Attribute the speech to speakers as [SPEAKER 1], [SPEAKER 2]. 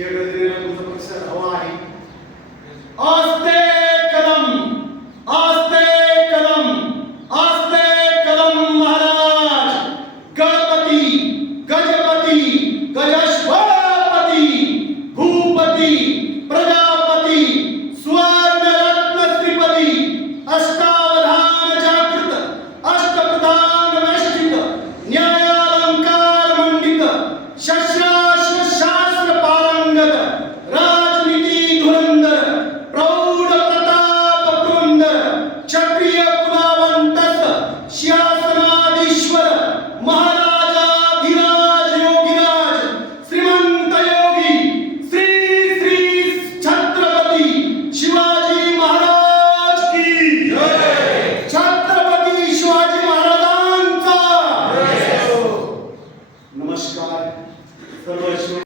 [SPEAKER 1] या गजरेला तुमचा प्रतिसाद हवा आहे अस्ते Boa noite.